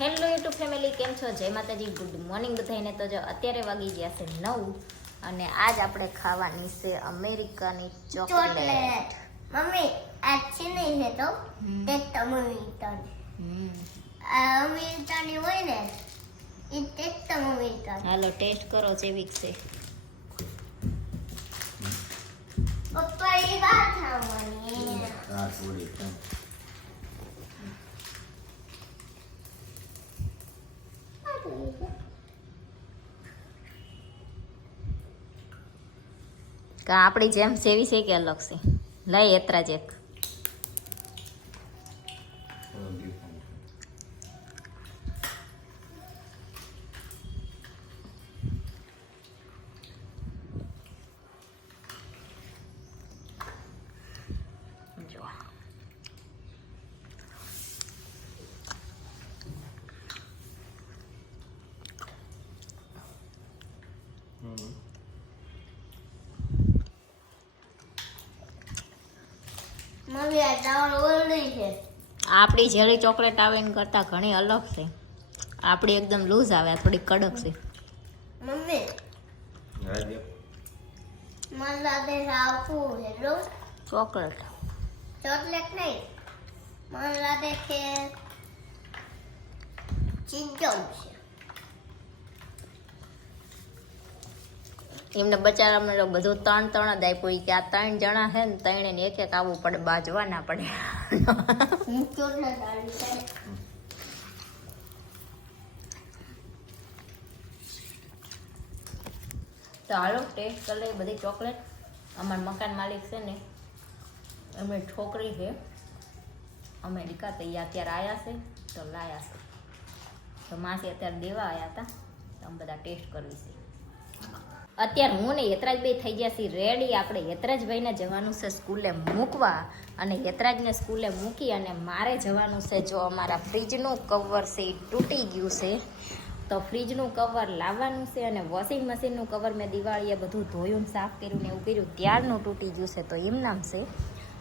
Hello YouTube family, કેમ છો? જય માતાજી, ગુડ મોર્નિંગ બધાને. તો જો અત્યારે વાગી ગયા છે 9 અને આજ આપણે ખાવાની છે અમેરિકાની ચોકલેટ. મમ્મી अच्छी नहीं है तो टेस्ट अमेरिकन अमेरिकन હોય ને એ ટેસ્ટ અમેરિકન. હાલો ટેસ્ટ કરો જેવી છે. પપ્પા એ વાત ખાવાની આ થોડી કમ કા આપણી જેમ સેવી છે કે અલગ છે? લઈ એતરા જ એક. જો મમ્મી આ ચાવલ ઓલડી છે. આપણી જેવી ચોકલેટ આવે એના કરતાં ઘણી અલગ છે. આપણી એકદમ લૂઝ આવે, આ થોડી કડક છે. મમ્મી રાજ્ય મને લાગે છે આવું હેલો ચોકલેટ ચોકલેટ નહીં, મને લાગે છે ચીઝમ છે. એમને બચારાને બધું ત્રણ જ આપ્યું કે આ 3 જણા છે ને 3 ને એક આવવું પડે, બાજવા ના પડે. ચોકલેટ આવી છે. તો હાલો ટેસ્ટ કરી લઈએ બધી ચોકલેટ. અમારા મકાન માલિક છે ને એમની છોકરી છે અમેરિકા, તો એ અત્યારે આવ્યા છે તો લાયા છે. તો માસી અત્યારે દેવા આવ્યા હતા, તો અમે બધા ટેસ્ટ કરવી છે. અત્યારે હું ને યતરાજ ભાઈ થઈ ગયા છીએ રેડી. આપણે યતરાજભાઈને જવાનું છે સ્કૂલે મૂકવા, અને યતરાજને સ્કૂલે મૂકી અને મારે જવાનું છે. જો અમારા ફ્રીજનું કવર છે એ તૂટી ગયું છે, તો ફ્રીજનું કવર લાવવાનું છે. અને વોશિંગ મશીનનું કવર મેં દિવાળીએ બધું ધોયું સાફ કર્યું ને એવું કર્યું, ત્યારનું તૂટી ગયું છે, તો એમ નામ છે.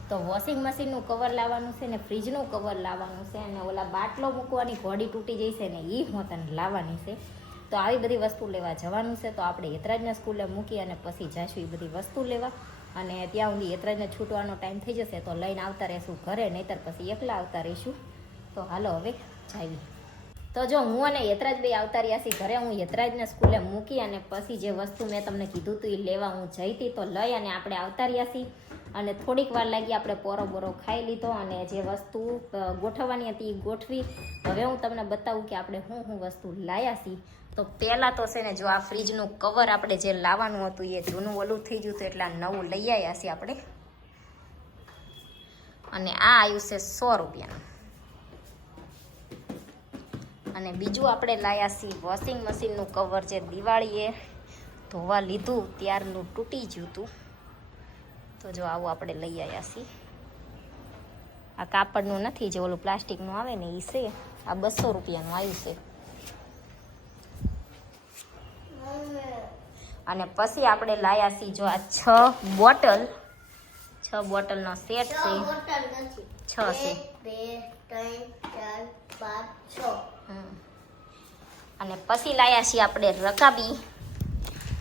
તો વોશિંગ મશીનનું કવર લાવવાનું છે ને ફ્રીજનું કવર લાવવાનું છે, અને ઓલા બાટલો મૂકવાની ઘોડી તૂટી જઈ છે ને એ હું તને લાવવાની છે. તો આવી બધી વસ્તુ લેવા જવાનું છે. તો આપણે યતરાજને સ્કૂલે મૂકી અને પછી જઈશું એ બધી વસ્તુ લેવા. અને ત્યાં સુધી યતરાજને છૂટવાનો ટાઈમ થઈ જશે તો લઈને આવતા રહીશું ઘરે, નહીંતર પછી એકલા આવતા રહીશું. તો હાલો હવે જાવી. તો જો હું અને યતરાજ બે આવતા રહ્યા છીએ ઘરે. હું યતરાજને સ્કૂલે મૂકી અને પછી જે વસ્તુ મેં તમને કીધું હતું એ લેવા હું જઈ હતી, તો લઈ અને આપણે આવતા રહ્યા છીએ. અને થોડીક વાર લાગી, આપણે પોરો બોરો ખાઈ લીધો અને જે વસ્તુ ગોઠવવાની હતી એ ગોઠવી. હવે હું તમને બતાવું કે આપણે શું વસ્તુ લાવ્યા છીએ. તો પહેલાં તો છે ને જો આ ફ્રીજનું કવર આપણે જે લાવવાનું હતું એ જૂનું ઓલું થઈ ગયું હતું, એટલે આ નવું લઈ આવ્યા છીએ આપણે. અને આ આવ્યું છે 100 રૂપિયાનું. અને બીજું આપણે લાવ્યા છીએ વોશિંગ મશીનનું કવર, જે દિવાળીએ ધોવા લીધું ત્યારનું તૂટી ગયું હતું. તો જો આવું આપણે લઈ આવ્યા છીએ. આ કાપડનું નથી, જે ઓલું પ્લાસ્ટિકનું આવે ને એ છે. આ 200 રૂપિયાનું આવ્યું છે. અને પછી આપણે લાવ્યા છીએ જો આ 6 બોટલ, 6 બોટલનો સેટ છે. 6 છે. 1 2 3 4 5 6. અને પછી લાવ્યા છીએ આપણે રકાબી.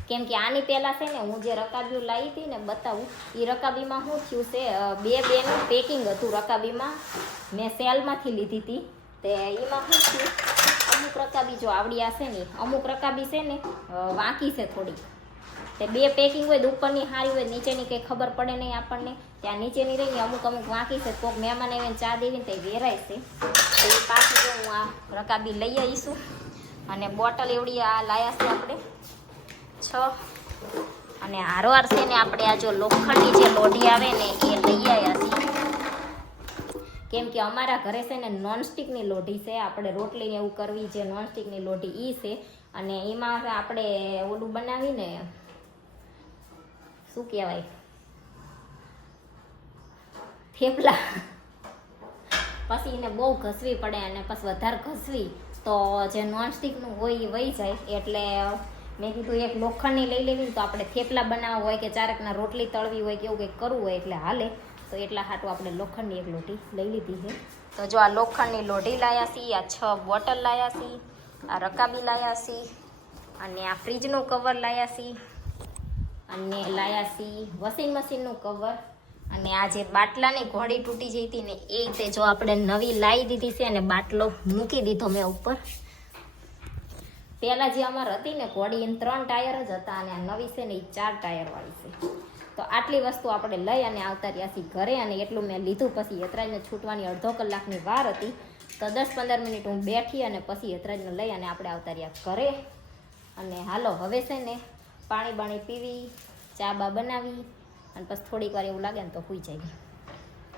કેમ કે આની પહેલાં છે ને હું જે રકાબીઓ લાવી હતી ને બતાવું, એ રકાબીમાં શું થયું છે, 2 બેનું પેકિંગ હતું રકાબીમાં. મેં સેલમાંથી લીધી હતી. તે એમાં શું થયું, અમુક રકાબી જો આવડી હશે ને, અમુક રકાબી છે ને વાંકી છે થોડી. તે 2 પેકિંગ હોય, ઉપરની સારી હોય, નીચેની કંઈ ખબર પડે નહીં આપણને. ત્યાં નીચેની રહીને અમુક વાંકી છે. કોઈક મહેમાન આવીને ચા દેવીને તે વેરાય છે. તો એ પાછું જો હું આ રકાબી લઈ આવીશું. અને બોટલ એવડી આ લાયા છે આપણે 6. અને હારવાર છે ને આપણે આ જો લોખંડની જે લોઢી આવે ને એ લઈ આવ્યા છીએ. કેમ કે અમારા ઘરે છે ને નોનસ્ટિકની લોઢી છે. આપણે રોટલીને એવું કરવી, જે નોનસ્ટિકની લોઢી એ છે. અને એમાં આપણે ઓલું બનાવીને શું કહેવાય, થેપલા. પછી એને બહુ ઘસવી પડે, અને પછી વધારે ઘસવી તો જે નોનસ્ટિકનું હોય એ વહી જાય. એટલે મેં કીધું એક લોખંડની લઈ લેવી, તો આપણે થેપલા બનાવવા હોય કે ચારકના રોટલી તળવી હોય કે એવું કંઈક કરવું હોય એટલે હાલે. તો એટલા હાટું આપણે લોખંડની એક લોટી લઈ લીધી છે. તો જો આ લોખંડની લોઢી લાયા છી, આ 6 બોટલ લાયા છી, આ રકાબી લાયા છી, અને આ ફ્રીજનું કવર લાયા છી, અને લાયા છી વોશિંગ મશીનનું કવર, અને આ જે બાટલાની ઘોડી તૂટી જઈ હતી ને એ તે જો આપણે નવી લાવી દીધી છે અને બાટલો મૂકી દીધો મેં ઉપર. પહેલાં જે અમારે હતી ને ઘોડી એને 3 ટાયર જ હતા અને આ નવી છે ને એ 4 ટાયરવાળી છે. તો આટલી વસ્તુ આપણે લઈ અને આવતા રહ્યા છીએ ઘરે, અને એટલું મેં લીધું. પછી યતરાજને છૂટવાની અડધો કલાકની વાર હતી, તો 10-15 મિનિટ હું બેઠી અને પછી યતરાજને લઈ અને આપણે આવતા રહ્યા ઘરે. અને હાલો હવે છે ને પાણી બાણી પીવી, ચા બા બનાવી, અને પછી થોડીક વાર એવું લાગે ને તો સૂઈ જાય.